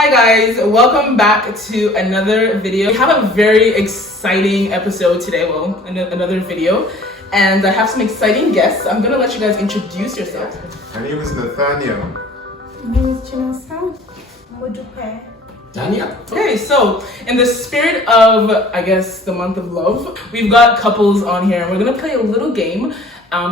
Hi guys, welcome back to another video. We have a very exciting episode today, well, another video, and I have some exciting guests. I'm gonna let you guys introduce yourselves. My name is Nathaniel. My name is Chinasa. Modupe. Daniel. Okay, so in the spirit of, I guess, the month of love, we've got couples on here, and we're gonna play a little game.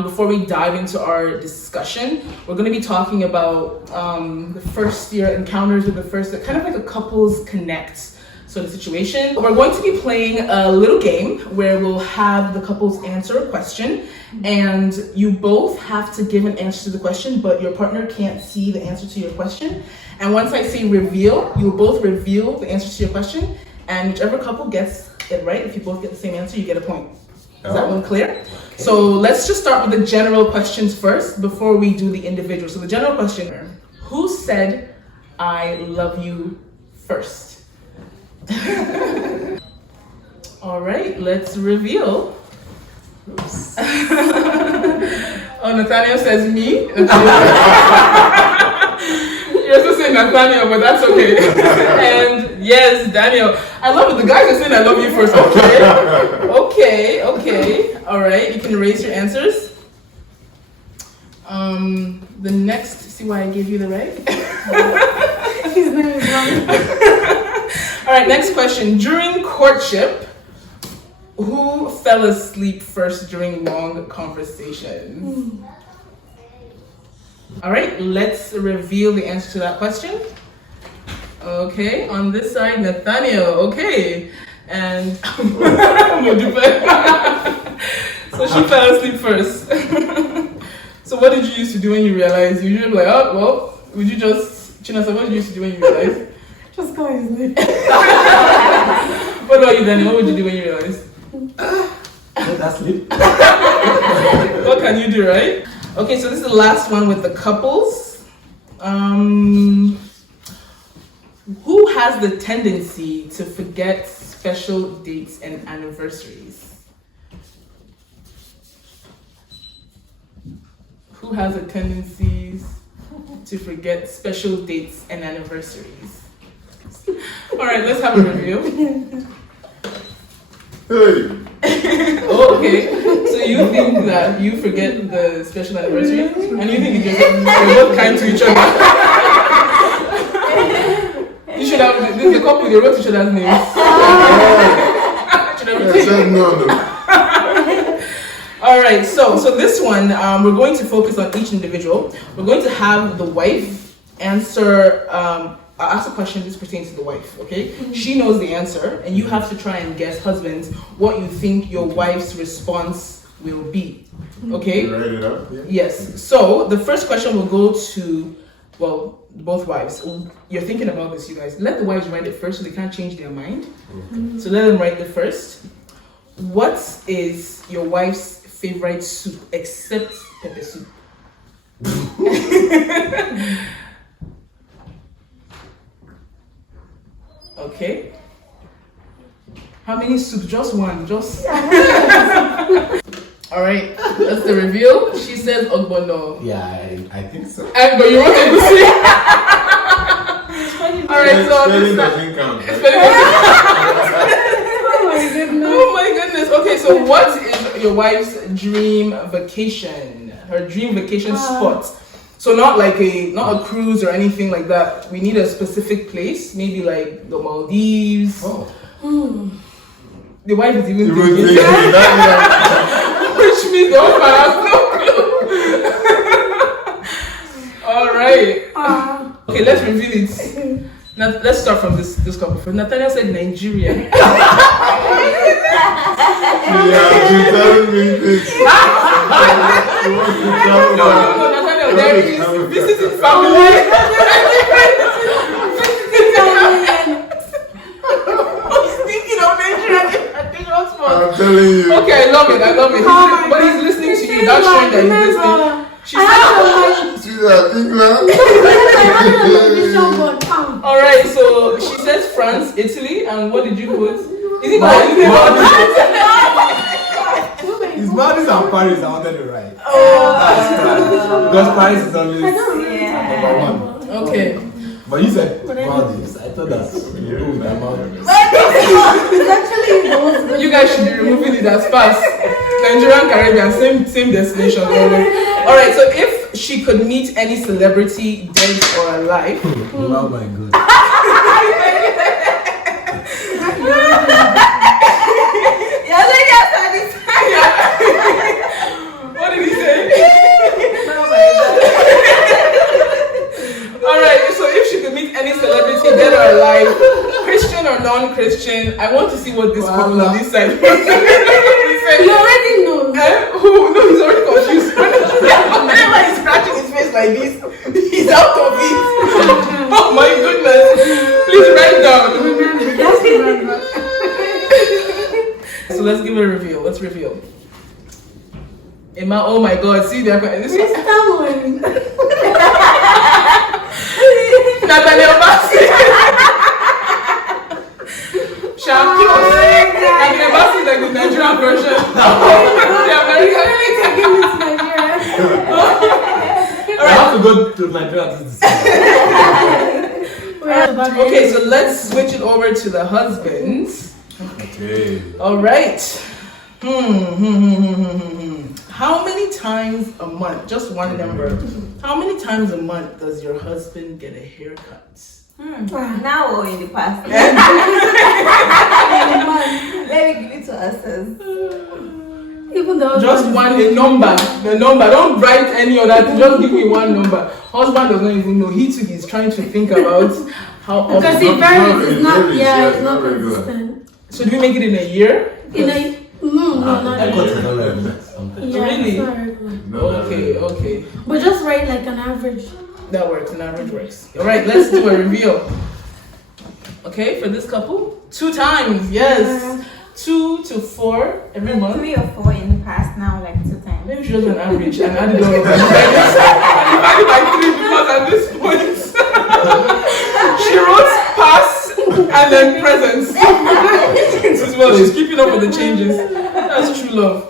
Before we dive into our discussion, we're going to be talking about the first year encounters with the first, kind of like a couples connect sort of situation. We're going to be playing a little game where we'll have the couples answer a question, and you both have to give an answer to the question, but your partner can't see the answer to your question. And once I say reveal, you'll both reveal the answer to your question, and whichever couple gets it right, if you both get the same answer, you get a point. Is that one clear? Okay. So let's just start with the general questions first before we do the individual. So the general question, who said I love you first? All right, let's reveal. Oops. Oh, Nathaniel says me. You're supposed to say Nathaniel, but that's okay. And yes, Daniel. I love it. The guys are saying I love you first. Okay. All right, you can erase your answers. The next, see why I gave you the right? His name is wrong. All right, next question. During courtship, who fell asleep first during long conversations? All right, let's reveal the answer to that question. Okay, on this side, Nathaniel. Okay, and so she fell asleep first. So what did you used to do when you realized? You usually be like, oh, well, would you just, Chinasa, what did you used to do when you realized? Just go and sleep. What about you, Danny? What would you do when you realized? Let us sleep. What can you do, right? Okay, so this is the last one with the couples. Who has the tendency to forget special dates and anniversaries? Who has a tendency to forget special dates and anniversaries? All right, let's have a review. Hey. Oh, okay. So you think that you forget the special anniversary, and you think you're both kind to each other. You should have. This is the couple. They wrote each other's names. No. All right. So this one, we're going to focus on each individual. We're going to have the wife answer. I'll ask a question. This pertains to the wife. Okay. She knows the answer, and you have to try and guess, husbands, what you think your wife's response will be. Okay. You write it up. Yeah. Yes. So the first question will go to, well, both wives. You're thinking about this, you guys. Let the wives write it first so they can't change their mind. Okay. So let them write it first. What is your wife's favorite soup except pepper soup? Okay. How many soups? Just one. Just. All right, that's the reveal. She says ogbono. Yeah, I think so. And but you want to see? All right, so spelling doesn't count. Right? Oh my goodness. Okay, so what is your wife's dream vacation? Her dream vacation spot. So not a cruise or anything like that. We need a specific place, maybe like the Maldives. Oh. The wife is even thinking that. Which means the husband has no clue. All right. Okay, let's reveal it. Now let's start from this couple first. Nathaniel said Nigeria. Yeah, she's telling me this. No, Nathaniel, there is visiting family. I'm telling you. Okay, I love it. But he's listening to you. That's showing that he's listening. She's England. All right, so she says France, Italy, and what did you put? Is it It's Maldives and Paris. I wanted to write. Oh, because Paris is always number one. okay. But you said Maldives. I thought that's you with the Maldives. It's actually those. You guys should be removing it as fast. Nigerian, Caribbean, same destination. Alright, so if she could meet any celebrity, dead or alive. Oh my god. What did he say? Alright, so if she could meet any celebrity, dead or alive, Christian or non-Christian, I want to see what this couple on this side You already know. Who? No, he's already confused. Whenever he's scratching his face like this, he's out of it. Oh my goodness. Please write down. Just remember. So let's give it a reveal. Let's reveal. Emma, oh my god, see they're this Please tell me. Nathaniel Bassi. Champion. Nathaniel Bassi is like the Nigerian version. The American. I have to go to Nigeria to decide. Okay, so let's switch it over to the husbands. Okay. All right. How many times a month? Just one number. How many times a month does your husband get a haircut? Now or in the past? Let me give it to ourselves. Even though Just one a number. The number. Don't write any other. Just give me one number. Husband does not even know. He's trying to think about how often. because it varies. It's not. varies, Yeah, yeah, it's not regular. consistent. So do we make it in a year? In a no, not I got really. another something. Yeah, Really? it's not regular. No, Okay. But just write like an average. That works. An average works. All right. Let's do a reveal. Okay, for this couple, 2 times. Yes, 2 to 4 every month. 3 or 4 in the past, now like 2 times. Maybe she does an average and add it all up. And divide it by 3 because at this point she wrote pass and then presents. As well, she's keeping up with the changes. That's true love.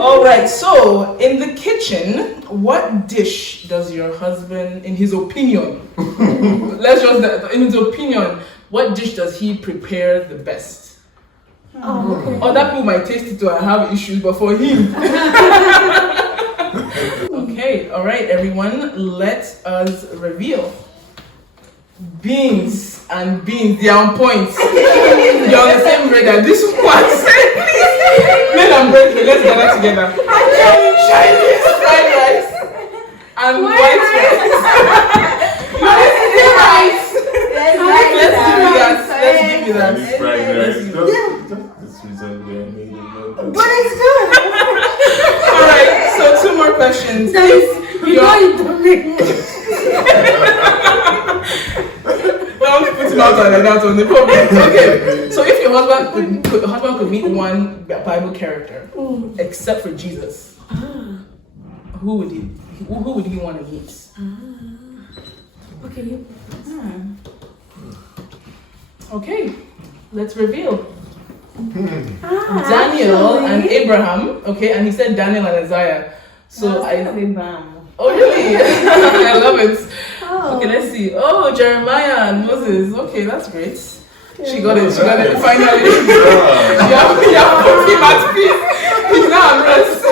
All right, so in the kitchen, what dish does your husband, in his opinion, in his opinion, what dish does he prepare the best? Oh, okay. Other people might taste it too and have issues, but for him. Okay, all right, everyone, let us reveal. Beans and beans, they are on point. You're on the same radar. This one, say please. Men and bread, let's gather together. Chinese fried rice and white rice. No, let's do rice. Let's give you that. Let's give you that. Chinese fried rice. Just this result we are made in London. But it's good! Alright, so 2 more questions. Don't put him out like that on the problem. Okay, so if your husband could meet one Bible character, except for Jesus, who would he want to meet? Okay. Okay, let's reveal. Daniel and Abraham. Okay, and he said Daniel and Isaiah. So Oh really? I love it. Okay, let's see. Oh, Jeremiah and Moses. Okay, that's great. She got it. Finally. You have put him at peace. He's now at rest.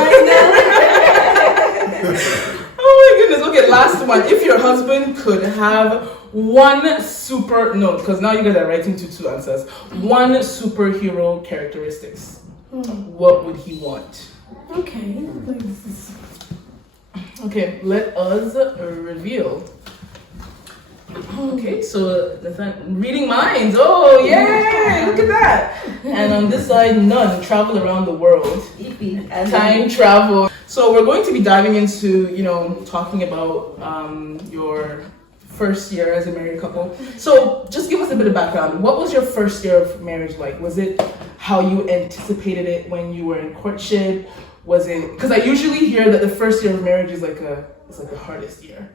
Oh my goodness. Okay, last one. If your husband could have because now you guys are writing to 2 answers. 1 superhero characteristics. What would he want? Okay. Okay, let us reveal. Okay, so reading minds. Oh, yay! Look at that. And on this side, none. Travel around the world. Time travel. So we're going to be diving into, talking about your first year as a married couple. So just give us a bit of background. What was your first year of marriage like? Was it how you anticipated it when you were in courtship? Was it, because I usually hear that the first year of marriage is like the hardest year.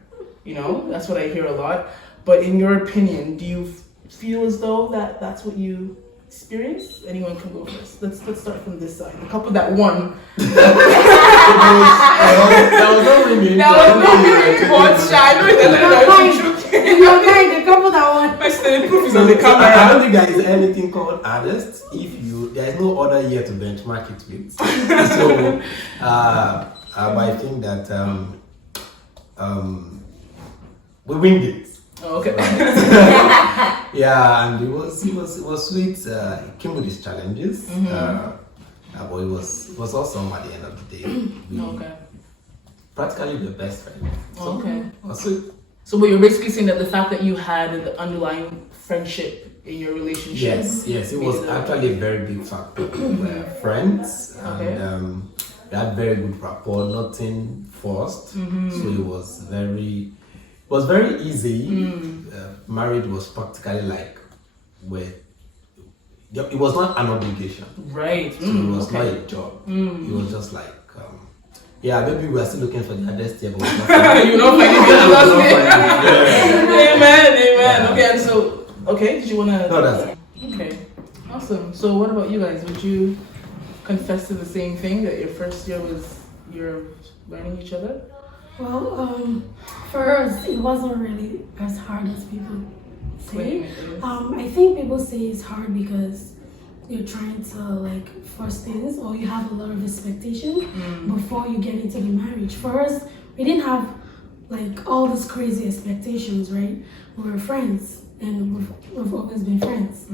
That's what I hear a lot. But in your opinion, do you feel as though that's what you experienced? Anyone can go first. Let's start from this side. The couple that won. There was no winning. That was not really but shy. I know In your it's mind, in your mind, the couple that want. the proof is So on the I camera. don't think there is anything called hardest if there is no other year to benchmark it with. So, but I think that we win it. Oh, okay. Yeah, and it was sweet. It came with its challenges, but it was awesome at the end of the day. We Okay. practically the best friend. So, Okay. it was sweet. So, what you're basically saying that the fact that you had the underlying friendship in your relationship. Yes, it was actually a very big factor. We were friends, Okay. and we had very good rapport, nothing forced. So it was very easy. Marriage was practically like it was not an obligation. Right. So it was not a job. It was just like, maybe we are still looking for the hardest year, but we're not You know, like, Yeah. amen. Okay, and so, did you want to? No, that's it. Okay, awesome. So, what about you guys? Would you confess to the same thing that your first year was you're learning each other? Well, for us, it wasn't really as hard as people say. I think people say it's hard because you're trying to like force things or you have a lot of expectation before you get into the marriage. For us, we didn't have like all these crazy expectations, right? We were friends and we've always been friends.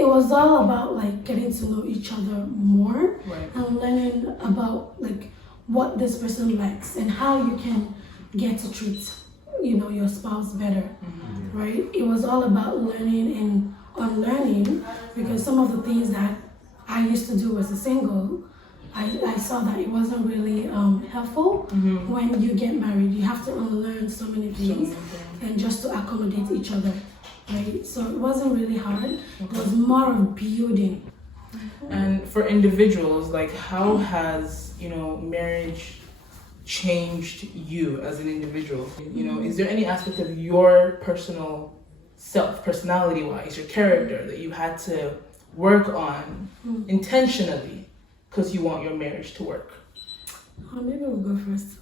It was all about like getting to know each other more and learning about like what this person likes and how you can get to treat your spouse better, right? It was all about learning and unlearning because some of the things that I used to do as a single, I saw that it wasn't really helpful. When you get married, you have to unlearn so many things and just to accommodate each other, right? So it wasn't really hard. It was more of building. And for individuals, like how has marriage changed you as an individual? Is there any aspect of your personal self, personality-wise, your character that you had to work on intentionally because you want your marriage to work? Maybe we'll go first.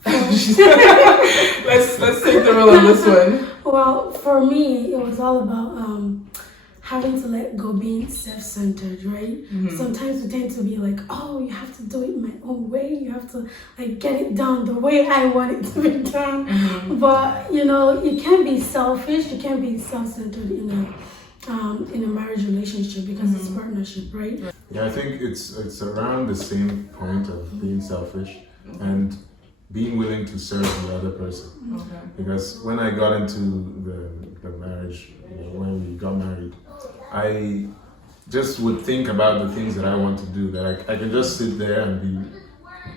Let's take the role on this one. Well, for me, it was all about having to let go, being self-centered, right? Sometimes we tend to be like, oh, you have to do it my own way. You have to like get it done the way I want it to be done. But you can't be selfish. You can't be self-centered in a marriage relationship because it's partnership, right? Yeah, I think it's around the same point of being selfish and being willing to serve the other person. Because when I got into the marriage, when we got married, I just would think about the things that I want to do. That I can just sit there and be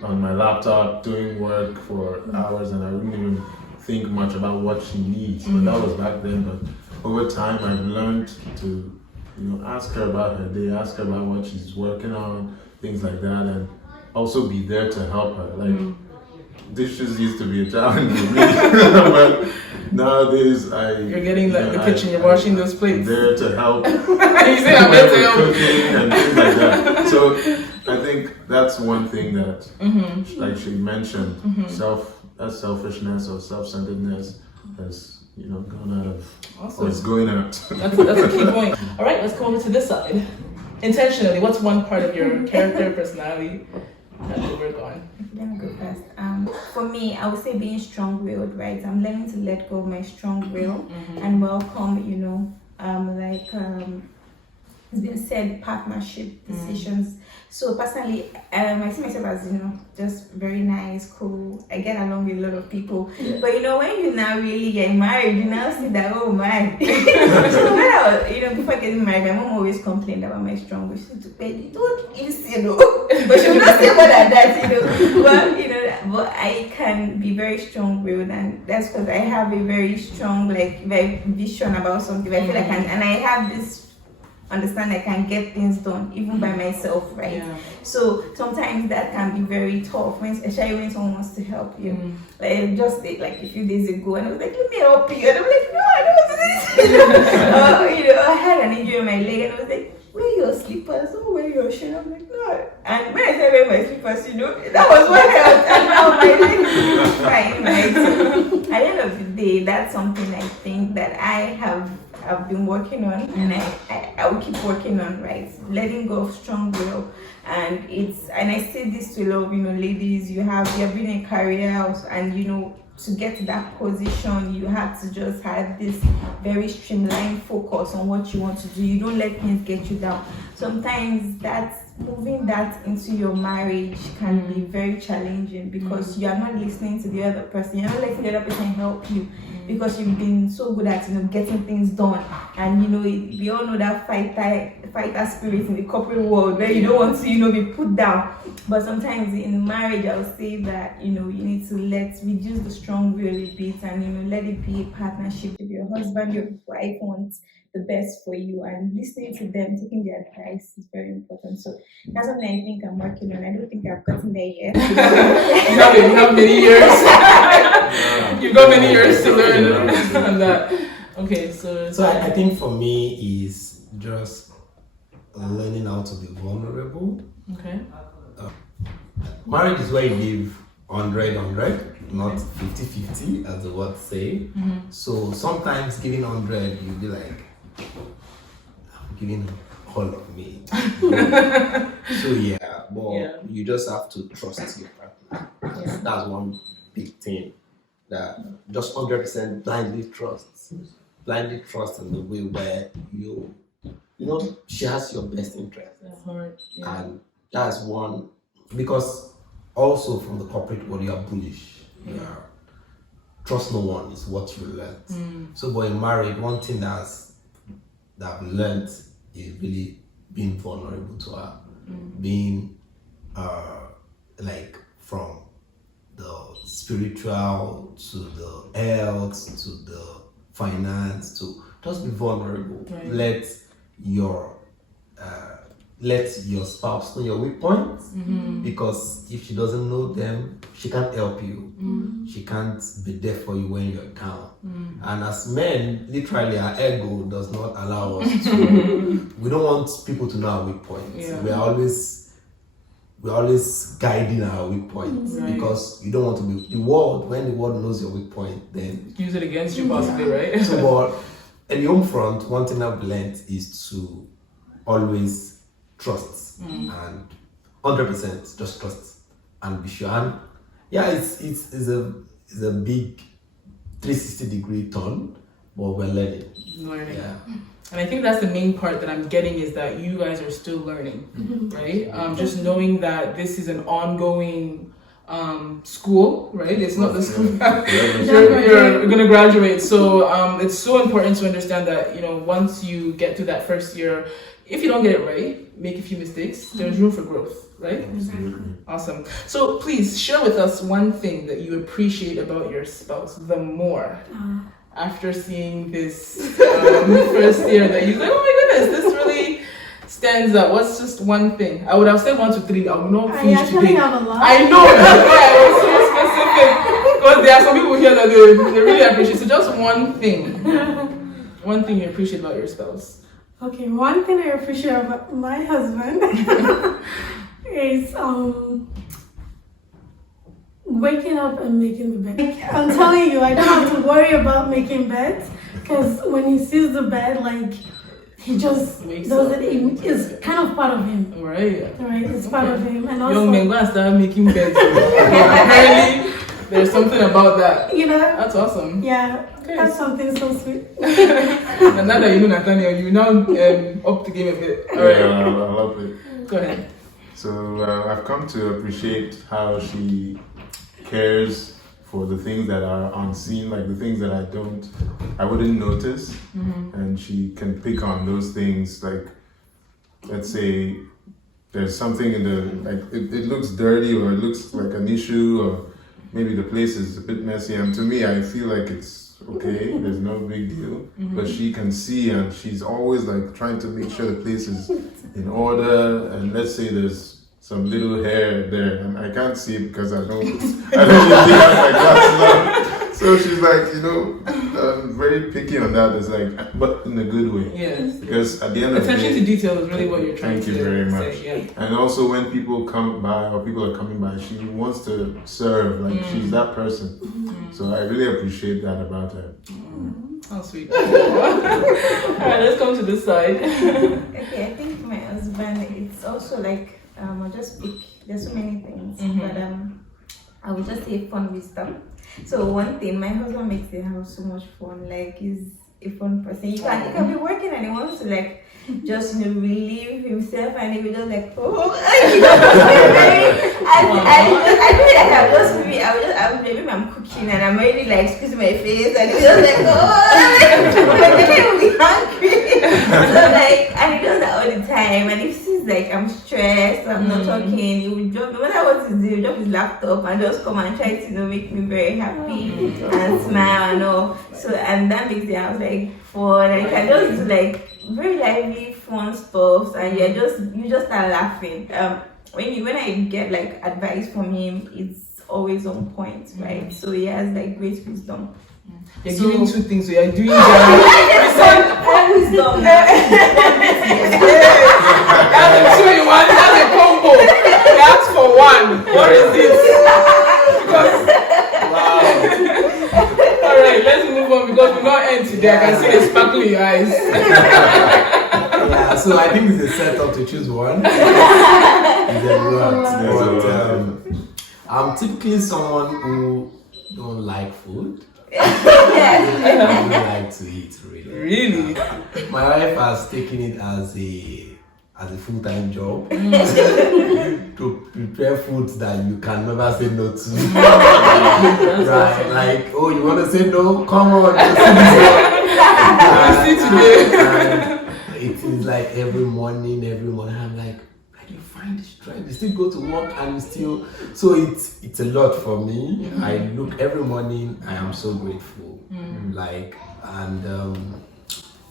on my laptop doing work for hours, and I wouldn't even think much about what she needs. But that was back then. But over time, I've learned to, ask her about her day, ask her about what she's working on, things like that, and also be there to help her. Like dishes used to be a challenge for me, but nowadays You're getting the kitchen, you're washing those plates. There to help. You say I'm there to help. Cooking and things like that. So I think that's one thing that, like she mentioned, that selfishness or self-centeredness has gone out of. Awesome. Or it's going out. That's a key point. All right, let's come over to this side. Intentionally, what's one part of your character, personality that you work on? Let me go first. For me, I would say being strong-willed, right? I'm learning to let go of my strong will and welcome, it's been said, partnership decisions. So personally, I see myself as just very nice, cool. I get along with a lot of people. But when you now really get married, you now see that, oh my. So when I was, before getting married, my mom always complained about my strong will. She said, "Baby, don't you see, but she would not say more than that, But I can be very strong-willed, and that's because I have a very strong, very vision about something. I feel like and I have this understand I can get things done even by myself, right? So sometimes that can be very tough, especially when someone wants to help you. Like just like a few days ago, and I was like, "Let me help you," and I'm like, "No, I don't want to do this." I had an injury in my leg, and I was like, "Where are your slippers? Oh, where are your shoe? I'm like, no. And when I said wear my slippers, that was what helped. And now my leg is fine, right? So at the end of the day, that's something I think that I've been working on, and I will keep working on, right? Letting go of strong will. And I say this to a lot of ladies, you have been in careers, and to get to that position, you have to just have this very streamlined focus on what you want to do. You don't let things get you down. Sometimes moving that into your marriage can be very challenging because you are not listening to the other person. You're not letting the other person help you because you've been so good at getting things done. And we all know that fighter spirit in the corporate world where you don't want to be put down. But sometimes in marriage, I would say that you need to reduce the strong will a bit and let it be a partnership. If your husband, your wife wants the best for you, and listening to them, taking their advice is very important. So that's something I think I'm working on. I don't think I've gotten there yet. you have many years. You've got many years to learn on that. Okay, so I think for me is just learning how to be vulnerable. Okay. Marriage is where you live 100, not 50-50 as the words say. So sometimes giving 100, you'll be like, I'm giving all of me. So you just have to trust your partner. That's one big thing, that just 100% blindly trust in the way where she has your best interest. And that's one, because also from the corporate world, you are bullish. Trust no one is what you learn. So, but in marriage, one thing that I've learned is really being vulnerable to her, being like from the spiritual to the health to the finance, to just be vulnerable. Right. Let your spouse know your weak points, because if she doesn't know them, she can't help you. She can't be there for you when you're down. And as men, literally our ego does not allow us to. We don't want people to know our weak points. We're always guiding our weak points, because you don't want to be when the world knows your weak point, then use it against you possibly, right? So, but in the home front, one thing I've learned is to always trust and 100% just trust and be sure. And it's a big 360-degree turn, but we're learning. And I think that's the main part that I'm getting, is that you guys are still learning, right? Just knowing that this is an ongoing school, right? It's not the school that you're gonna graduate. So it's so important to understand that once you get through that first year, if you don't get it right, make a few mistakes, there's room for growth, right? Awesome. So please share with us one thing that you appreciate about your spouse the more after seeing this first year, that you say, oh my goodness, this really stands out. What's just one thing? I would have said 1 to 3. I would not finish today. I know, that's why I was so specific, because there are some people here that they really appreciate. So just one thing you appreciate about your spouse. Okay, one thing I appreciate about my husband is waking up and making the bed. I'm telling you, I don't have to worry about making beds, because when he sees the bed, like, he just does it. It's kind of part of him. Right, it's part of him. And also, young men go and start making beds. Apparently, there's something about that. That's awesome. Yeah, okay. That's something so sweet. And now that you know Nathaniel, you now up the game a bit. All right. I love it. Go ahead. So I've come to appreciate how she cares for the things that are unseen, like the things that I wouldn't notice, and she can pick on those things. Like, let's say there's something in it looks dirty, or it looks like an issue, or maybe the place is a bit messy, and to me, I feel like it's okay, there's no big deal, but she can see, and she's always like trying to make sure the place is in order. And let's say there's some little hair there, and I can't see it because I don't usually have my glasses on. So she's like, very picky on that. It's like, but in a good way. Yes. Because at the end of the Attention day, to detail is really what you're trying thank to you very much. say. Yeah. And also when people come by or people are coming by, she wants to serve. Like she's that person. So I really appreciate that about her. How sweet. Alright, let's come to this side. Okay, I think my husband, it's also like, I'll just pick, there's so many things, but I would just say fun wisdom. So one thing, my husband makes the house so much fun, like he's a fun person. You can be working and he wants to like, just relieve himself and he will just like, oh, I maybe I'm cooking and I'm already like squeezing my face and he's just like, oh, maybe will be hungry. So like, and he does that all the time. And if he sees like I'm stressed, I'm not talking, he will drop, no matter what he do, he'll drop his laptop and just come and try to make me very happy and smile and all. So and that makes the house like fun. And you can just do like very lively, fun stuff, and you just start laughing. When I get like advice from him, it's always on point, right? So he has like great wisdom. You're giving two things, so you're doing that. Fun wisdom. That's two in one, that's a combo. That's for one. What is this? Wow. Alright, let's move on because we're not end today. I can see the sparkle in your eyes. Yeah, so I think it's a setup to choose one. It's a lot. But I'm typically someone who don't like food. I don't like to eat really. Really? My wife has taken it as a full-time job to prepare foods that you can never say no to. Right? Like, oh, you want to say no? Come on, just see this one. And it is like every morning, I'm like, where do you find the strength? You still go to work and you still, so it's a lot for me. I look every morning, I am so grateful. Like, and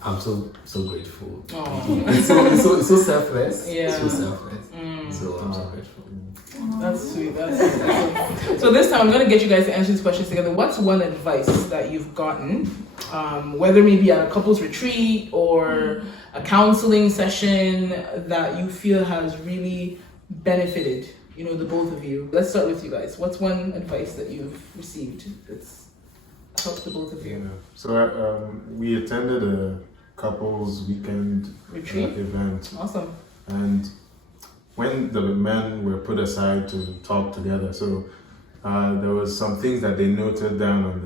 I'm so grateful. It's so selfless. Yeah. So selfless. So I'm so grateful. That's sweet. So this time I'm gonna get you guys to answer these questions together. What's one advice that you've gotten, whether maybe at a couples retreat or a counseling session, that you feel has really benefited, the both of you? Let's start with you guys. What's one advice that you've received that's helped the both of you? So we attended a couples weekend Retreat? Event. Awesome. And when the men were put aside to talk together, so there was some things that they noted down on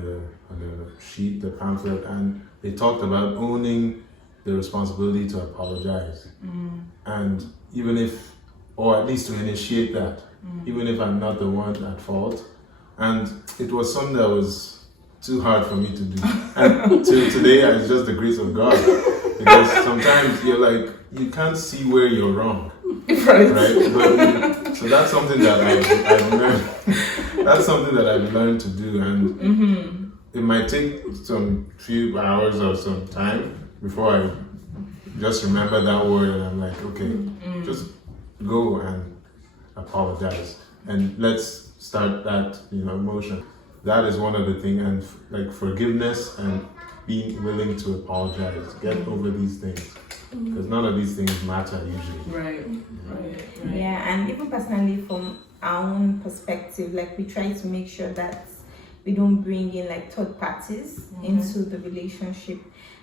the sheet, the pamphlet, and they talked about owning the responsibility to apologize. And even if, or at least to initiate that, even if I'm not the one at fault. And it was something that was too hard for me to do. And till today, it's just the grace of God. Because sometimes you're like, you can't see where you're wrong. Right. But, so that's something that I've learned. That's something that I've learned to do. And it might take some few hours or some time before I just remember that word and I'm like, okay, just go and apologize. And let's start that, emotion. That is one of the things, and like forgiveness and being willing to apologize, get over these things, because none of these things matter usually. Right. Yeah, and even personally from our own perspective, like we try to make sure that we don't bring in like third parties into the relationship.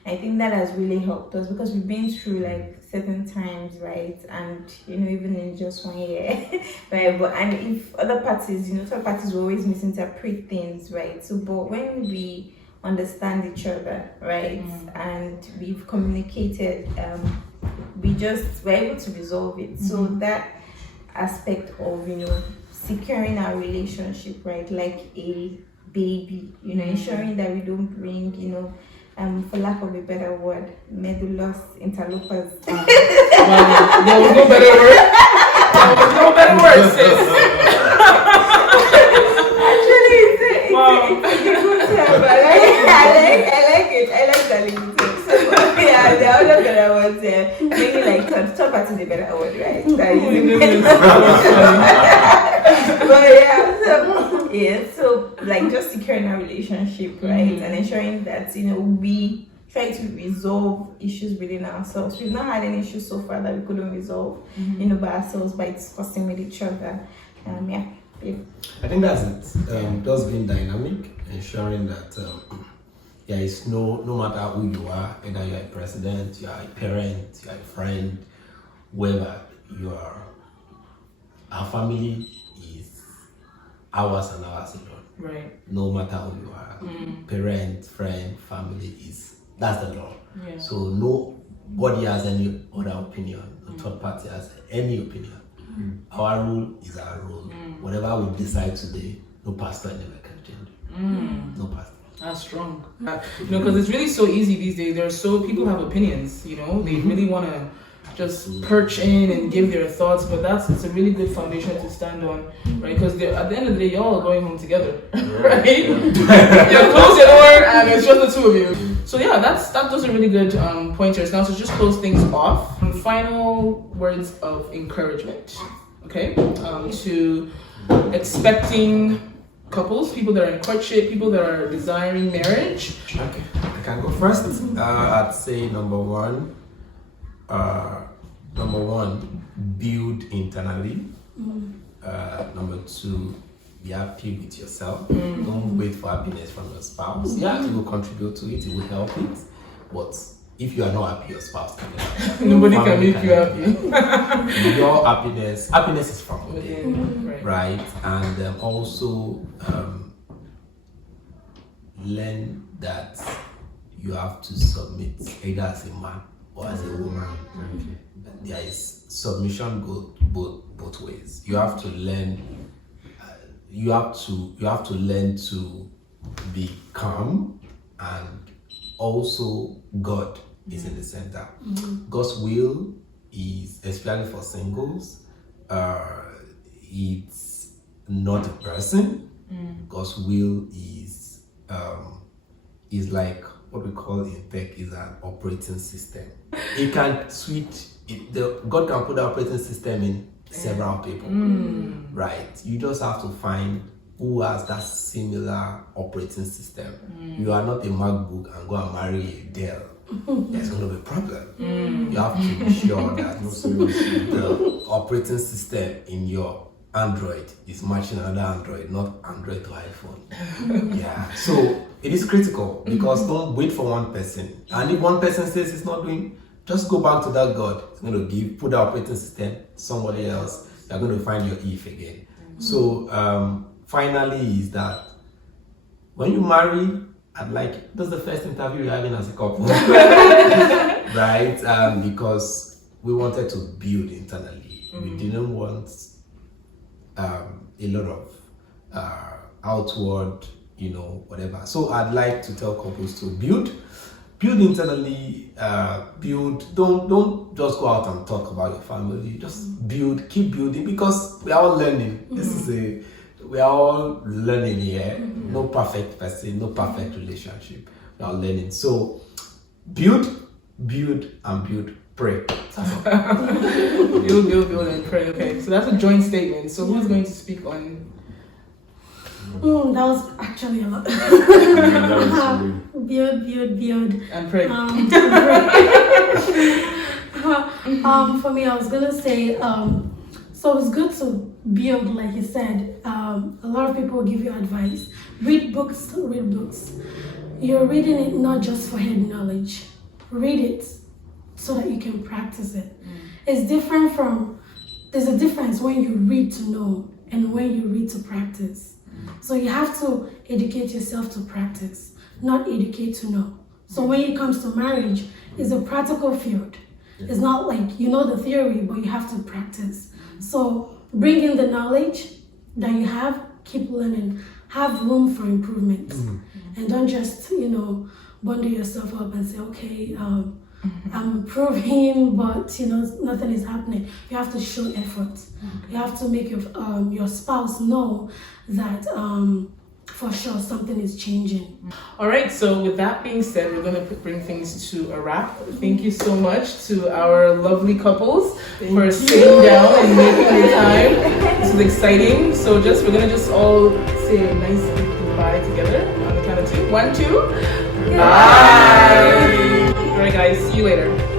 I think that has really helped us because we've been through like certain times, right? And even in just 1 year, right? But and if other parties, third parties will always misinterpret things, right? So, but when we understand each other, right, and we've communicated, we're able to resolve it. So that aspect of securing our relationship, right, like a baby, ensuring that we don't bring for lack of a better word, medullous interlopers. Wow. There was no better word. Sis. Actually, it's a Wow. good term. I like it. I like that little term. So, yeah, the other better words, maybe like third party is a better word, right? Oh my goodness. So like just securing our relationship, right, and ensuring that we try to resolve issues within ourselves. We've not had any issues so far that we couldn't resolve, by ourselves, by discussing with each other. I think that's it. Just being dynamic, ensuring that there is no matter who you are, whether you're a president, you're a parent, you're a friend, whoever you are, our family is ours and ours alone. Right. No matter who you are, parent, friend, family that's the law. Yeah. So nobody has any other opinion. No third party has any opinion. Our rule is our rule. Whatever we decide today, no pastor never can change. No pastor. That's strong. Because it's really so easy these days. People have opinions. They really want to just perch in and give their thoughts, but it's a really good foundation to stand on, right? Because at the end of the day, y'all are going home together, right? You close your door and it's just the two of you. So yeah, those are really good pointers. Now to just close things off, final words of encouragement, okay? To expecting couples, people that are in courtship, people that are desiring marriage. Okay, I can go first. I'd say number one, build internally. Number two, be happy with yourself. Don't wait for happiness from your spouse. Yeah, it will contribute to it, it will help it. But if you are not happy, your spouse can help. Nobody can make you happy. Your happiness is from within, right? And also learn that you have to submit either as a man or as a woman. There is submission both ways. You have to learn. You have to learn to be calm, and also God is in the center. God's will is, especially for singles, it's not a person. God's will is like what we call in tech is an operating system. It can switch. God can put the operating system in several people, right? You just have to find who has that similar operating system. You are not a MacBook and go and marry a Dell. There's going to be a problem. You have to be sure that the operating system in your Android is matching another Android, not Android to iPhone. Yeah, so it is critical because don't wait for one person. And if one person says it's not doing, just go back to that God. It's going to put the operating system somebody else. You're going to find your Eve again. So finally is that when you marry, that's the first interview you're having as a couple, right? Because we wanted to build internally. We didn't want a lot of outward, whatever. So I'd like to tell couples to build internally. Don't just go out and talk about your family. Just keep building, because we are all learning. We are all learning here. No perfect person, no perfect relationship. We are learning. So build, and build. Pray. build, and pray. Okay, so that's a joint statement. So who's going to speak on? That was actually a lot. Build. And pray. For me, I was gonna say, so it's good to build, like you said. A lot of people give you advice. Read books. You're reading it not just for head knowledge. Read it so that you can practice it. There's a difference when you read to know and when you read to practice. So you have to educate yourself to practice, not educate to know. So when it comes to marriage, it's a practical field. It's not like you know the theory, but you have to practice. So bring in the knowledge that you have, keep learning, have room for improvement. And don't just, bundle yourself up and say, okay, I'm improving, but nothing is happening. You have to show effort. You have to make your spouse know that for sure something is changing. All right, so with that being said, we're going to bring things to a wrap. Thank you so much to our lovely couples for sitting down and making the time. This is exciting. So we're going to just all say a nice big goodbye together on the count of 2. 1, 2. Bye. All right, guys, see you later.